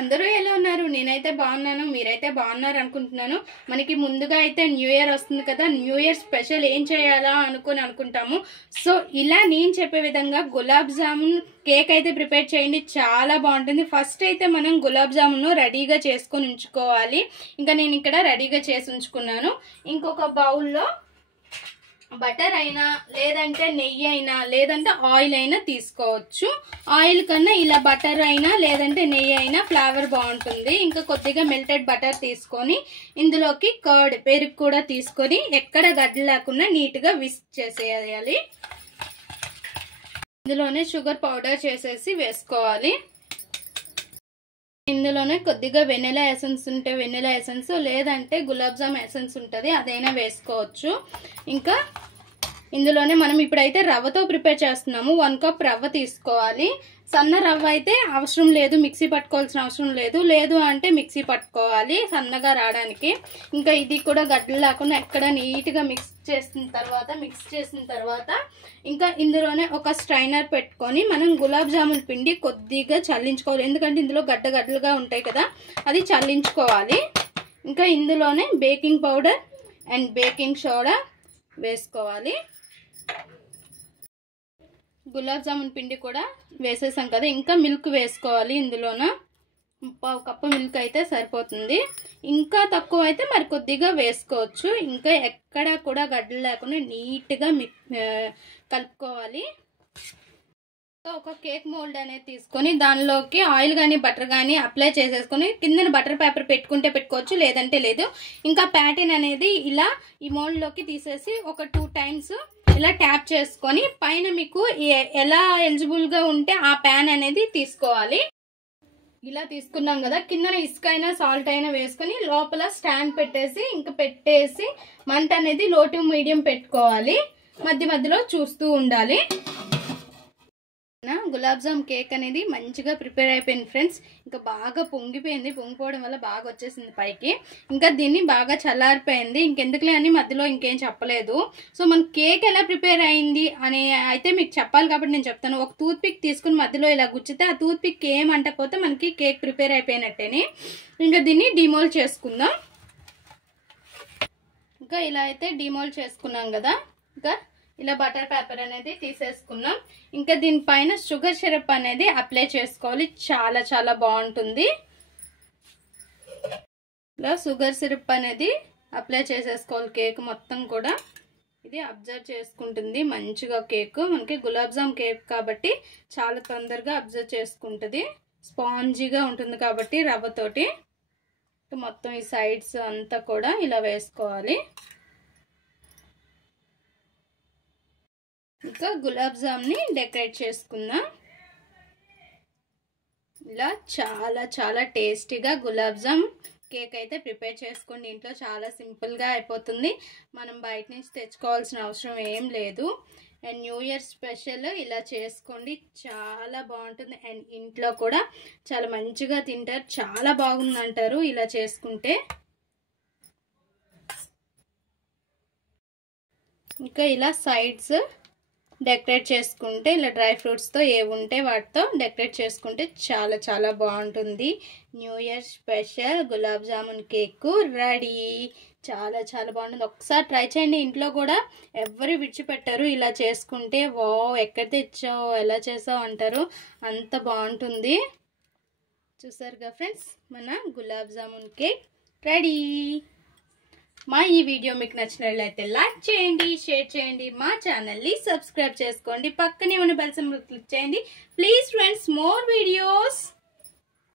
అందరూ ఎలా ఉన్నారు? నేనైతే బాగున్నాను, మీరైతే బాగున్నారు అనుకుంటున్నాను. మనకి ముందుగా అయితే న్యూ ఇయర్ వస్తుంది కదా, న్యూ ఇయర్ స్పెషల్ ఏం చేయాలా అనుకుంటాము. సో ఇలా నేను చెప్పే విధంగా గులాబ్ జామున్ కేక్ అయితే ప్రిపేర్ చేయండి, చాలా బాగుంటుంది. ఫస్ట్ అయితే మనం గులాబ్ జామున్ రెడీగా చేసుకొని ఉంచుకోవాలి. ఇంకా నేను ఇక్కడ రెడీగా చేసి ఉంచుకున్నాను. ఇంకొక బౌల్లో బటర్ అయినా లేదంటే నెయ్యి అయినా లేదంటే ఆయిల్ అయినా తీసుకోవచ్చు. ఆయిల్ కన్నా ఇలా బటర్ అయినా లేదంటే నెయ్యి అయినా ఫ్లేవర్ బాగుంటుంది. ఇంకా కొద్దిగా మెల్టెడ్ బటర్ తీసుకొని ఇందులోకి కర్డ్ పెరుగు కూడా తీసుకొని ఎక్కడ గడ్డ లేకుండా నీట్గా విస్క్ చేసేయాలి. ఇందులోనే షుగర్ పౌడర్ చేసేసి వేసుకోవాలి. ఇందులోనే కొద్దిగా వెనిలా ఎసెన్స్ ఉంటే వెనిలా ఎసెన్స్, లేదంటే గులాబ్ జామ్ ఎసెన్స్ ఉంటుంది, అదైనా వేసుకోవచ్చు. ఇంకా ఇందులోనే మనం ఇప్పుడైతే రవ్వతో ప్రిపేర్ చేస్తున్నాము. 1 కప్ రవ్వ తీసుకోవాలి. సన్న రవ్వ అయితే అవసరం లేదు, మిక్సీ పట్టుకోవాల్సిన అవసరం లేదు అంటే మిక్సీ పట్టుకోవాలి సన్నగా రావడానికి. ఇంకా ఇది కూడా గడ్డలు లేకుండా ఎక్కడ నీట్గా మిక్స్ చేసిన తర్వాత ఇంకా ఇందులోనే ఒక స్ట్రైనర్ పెట్టుకొని మనం గులాబ్ జామున్ పిండి కొద్దిగా చల్లించుకోవాలి. ఎందుకంటే ఇందులో గడ్డలుగా ఉంటాయి కదా, అది చల్లించుకోవాలి. ఇంకా ఇందులోనే baking powder and baking soda వేసుకోవాలి. గులాబ్ జామున్ పిండి కూడా వేసేసాం కదా, ఇంకా మిల్క్ వేసుకోవాలి. ఇందులోన 1/2 కప్పు మిల్క్ అయితే సరిపోతుంది. ఇంకా తక్కువ అయితే మరి కొద్దిగా వేసుకోవచ్చు. ఇంకా ఎక్కడ కూడా గడ్డలు లేకుండా నీట్గా కలుపుకోవాలి. ఒక కేక్ మోల్డ్ అనేది తీసుకొని దానిలోకి ఆయిల్ కానీ బటర్ కానీ అప్లై చేసేసుకొని కింద బటర్ పేపర్ పెట్టుకుంటే పెట్టుకోవచ్చు, లేదంటే లేదు. ఇంకా ప్యాటర్న్ అనేది ఇలా ఈ మోల్డ్లోకి తీసేసి ఒక 2 టైమ్స్ ఇలా ట్యాప్ చేసుకొని పైన మీకు ఎలా ఎలిజిబుల్గా ఉంటే ఆ ప్యాన్ అనేది తీసుకోవాలి. ఇలా తీసుకున్నాం కదా, కింద ఇసుక అయినా సాల్ట్ అయినా వేసుకొని లోపల స్టాండ్ పెట్టేసి మంట అనేది లో టు మీడియం పెట్టుకోవాలి. మధ్యలో చూస్తూ ఉండాలి. గులాబ్ జామ్ కేక్ అనేది మంచిగా ప్రిపేర్ అయిపోయింది ఫ్రెండ్స్. ఇంకా బాగా పొంగిపోవడం వల్ల బాగా వచ్చేసింది పైకి. ఇంకా దీన్ని బాగా చల్లారిపోయింది. ఇంకెందుకులే అని మధ్యలో ఇంకేం చెప్పలేదు. సో మన కేక్ ఎలా ప్రిపేర్ అయింది అని అయితే మీకు చెప్పాలి కాబట్టి నేను చెప్తాను. ఒక టూత్ పిక్ తీసుకుని మధ్యలో ఇలా గుచ్చితే ఆ టూత్ పిక్ ఏమంటకపోతే మనకి కేక్ ప్రిపేర్ అయిపోయినట్టేని. ఇంకా దీన్ని డిమోల్డ్ చేసుకుందాం. ఇంకా ఇలా అయితే డిమోల్డ్ చేసుకున్నాం కదా, ఇంకా ఇలా బటర్ పేపర్ అనేది తీసేసుకున్నాం. ఇంకా దీనిపైన షుగర్ సిరప్ అనేది అప్లై చేసుకోవాలి, చాలా చాలా బాగుంటుంది. ఇలా షుగర్ సిరప్ అనేది అప్లై చేసేసుకోవాలి. కేక్ మొత్తం కూడా ఇది అబ్జర్వ్ చేసుకుంటుంది మంచిగా. కేక్ మనకి గులాబ్ జామ్ కేక్ కాబట్టి చాలా తొందరగా అబ్జర్వ్ చేసుకుంటుంది. స్పాంజీగా ఉంటుంది కాబట్టి రవ్వతోటి. మొత్తం ఈ సైడ్స్ అంతా కూడా ఇలా వేసుకోవాలి. ఇంకా గులాబ్ జామ్ని డెకరేట్ చేసుకుందాం. ఇలా చాలా చాలా టేస్టీగా గులాబ్ జామ్ కేక్ అయితే ప్రిపేర్ చేసుకోండి. ఇంట్లో చాలా సింపుల్గా అయిపోతుంది. మనం బయట నుంచి తెచ్చుకోవాల్సిన అవసరం ఏం లేదు. అండ్ న్యూ ఇయర్ స్పెషల్ ఇలా చేసుకోండి, చాలా బాగుంటుంది. అండ్ ఇంట్లో కూడా చాలా మంచిగా తింటారు, చాలా బాగుందంటారు ఇలా చేసుకుంటే. ఇంకా ఇలా సైడ్స్ డెకరేట్ చేసుకుంటే ఇలా డ్రై ఫ్రూట్స్తో ఏవుంటే వాటితో డెకరేట్ చేసుకుంటే చాలా చాలా బాగుంటుంది. New year special gulab jamun cake ready. చాలా చాలా బాగుంటుంది. ఒకసారి ట్రై చేయండి. ఇంట్లో కూడా ఎవరు విడిచిపెట్టారు ఇలా చేసుకుంటే. వావ్, ఎక్కడ తెచ్చావు, ఎలా చేసావు అంటారు, అంత బాగుంటుంది. చూసారుగా ఫ్రెండ్స్, మన గులాబ్ జామున్ కేక్ రెడీ. మా ఈ వీడియో మీకు నచ్చినట్లయితే లైక్ చేయండి, షేర్ చేయండి, మా ఛానల్ని సబ్స్క్రైబ్ చేసుకోండి, పక్కనే ఉన్న బెల్ సింబల్ క్లిక్ చేయండి. Please friends, more videos.